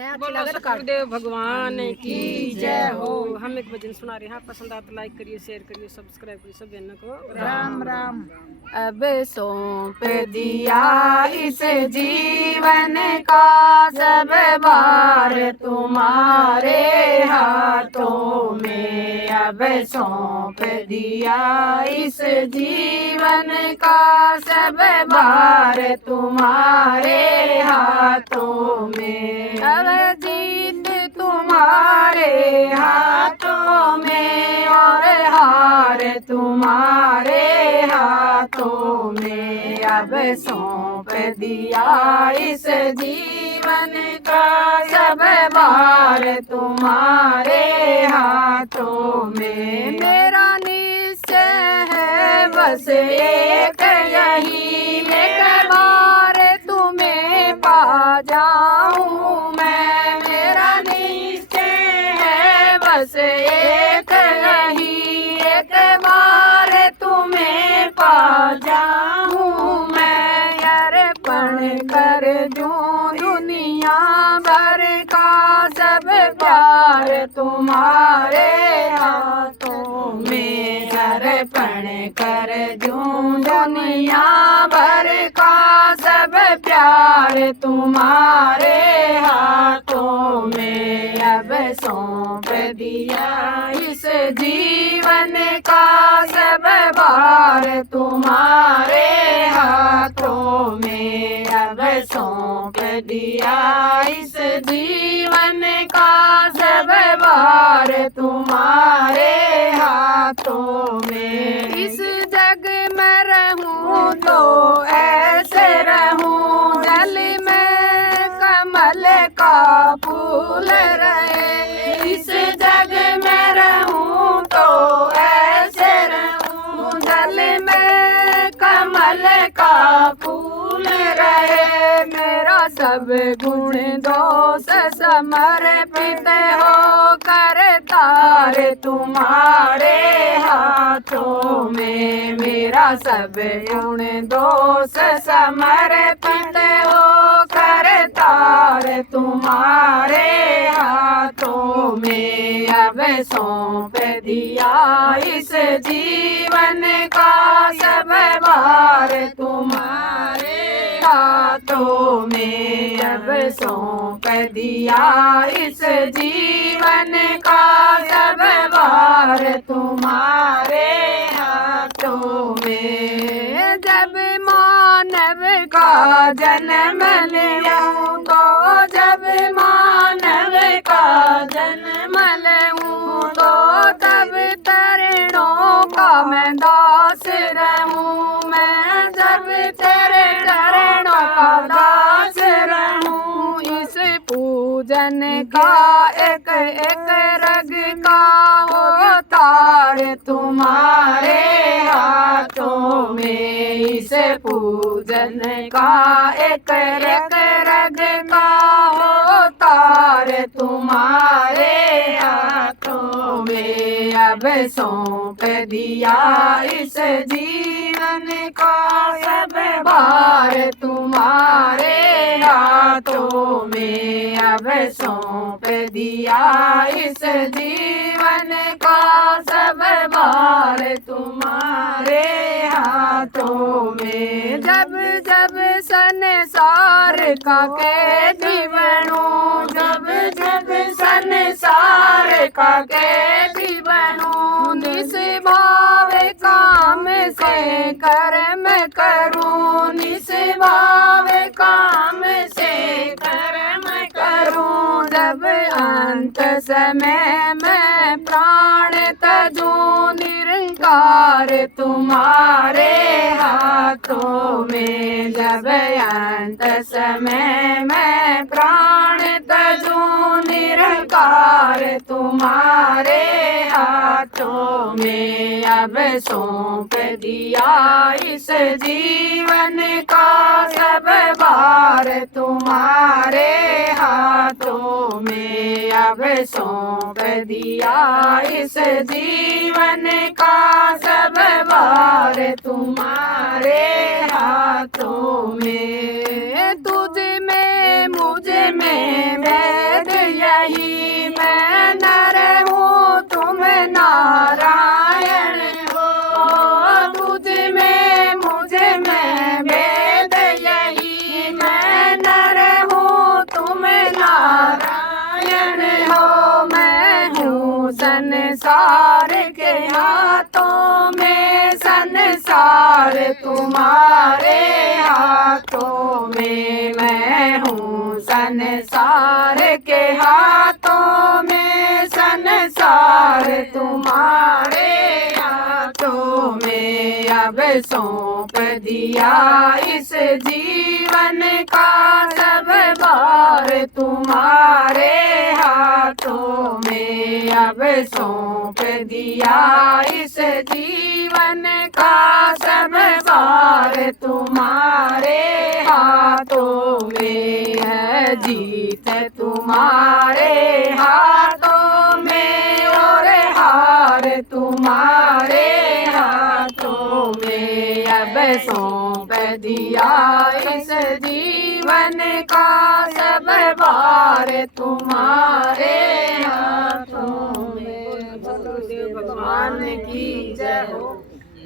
बोलो सतगुरुदेव भगवान की जय हो। हम एक भजन सुना रहे हैं, पसंद आता लाइक करिए, शेयर करिए, सब्सक्राइब करिए। सब बहनों को राम राम। अब सौंप दिया इस जीवन का सब भार तुम्हारे हाथों में। अब सौंप दिया इस जीवन का सब भार तुम्हारे हाथों में। अब जीत तुम्हारे हाथों में और हार तुम्हारे हाथों में। अब सौंप दिया इस जीवन का सब भार तुम्हारे हाथों में। मेरा निश्चय है बस एक यही, एक बार तुम्हें पा जाऊं मैं। मेरा निश्चय है बस एक यही, एक बार तुम्हें पा जाऊं मैं। अर्पण कर दूं दुनिया भर का सब प्यार तुम्हारे हाथों में। अर्पण कर दूं दुनिया भर का सब प्यार तुम्हारे हाथों में। अब सौंप दिया इस जीवन का सब भार तुम्हारे हाथों में। अब सौंप दिया इस जीवन का सब भार तुम्हारे हाथों में। इस जग में रहूं तो ऐसे रहूं, जल में कमल का फूल रहे। इस जग में रहूं तो ऐसे रहूं, जल में कमल का फूल रहे। मेरा सब गुण दोष समर्पित हो कर तार तुम्हारे हाथों में। मेरा सब गुण दोष समर्पित हो कर तार तुम्हारे हाथों में। अब सौंप दिया इस जीवन का सब भार तुम्हारे हाथों में। अब सौंप दिया इस जीवन का सब भार तुम्हारे हाथों में। जब मानव का जन्म लूं तो, जब मानव का जन्म लूं तो, तब चरणों का मैं दास रहूं मैं। जब तेरे चरणों का दास रहूं, इस पूजन का एक एक रग का हो तार तुम्हारे हाथों में। इस पूजन का एक एक रग का हो तार तुम्हारे हाथों में। अब सौंप दिया इस जीवन का सब भार तुम्हारे हाथों में। अब सौंप दिया इस जीवन का सब भार तुम्हारे हाथों में। जब जब संसार का कैदी बनूं, जब जब संसार का कैदी बनूं, निस्भाव काम से कर्म करूं, निस्भाव काम से कर्म करूं। जब अंत समय में प्राण तजूं, निरंकार तुम्हारे हाथों में। जब अंत समय में प्राण तजूं, निरंकार तुम्हारे हाथों में। अब सौंप दिया इस जीवन का सब भार तुम्हारे हाथों में। अब सौंप दिया इस जीवन का सब भार तुम्हारे हाथों में। तुझ में मुझ में हाथों में, संसार तुम्हारे हाथों में। मैं हूँ संसार के हाथों में, संसार तुम्हारे हाथों में। अब सौंप दिया इस जीवन का सब भार तुम्हारे हाथों में। अब सौंप दिया इस जीवन का सब भार तुम्हारे हाथों में। है जीत तुम्हारे हाथों में और हार तुम्हारे हाथों में। अब सौंप दिया इस जीवन का सब भार तुम्हारे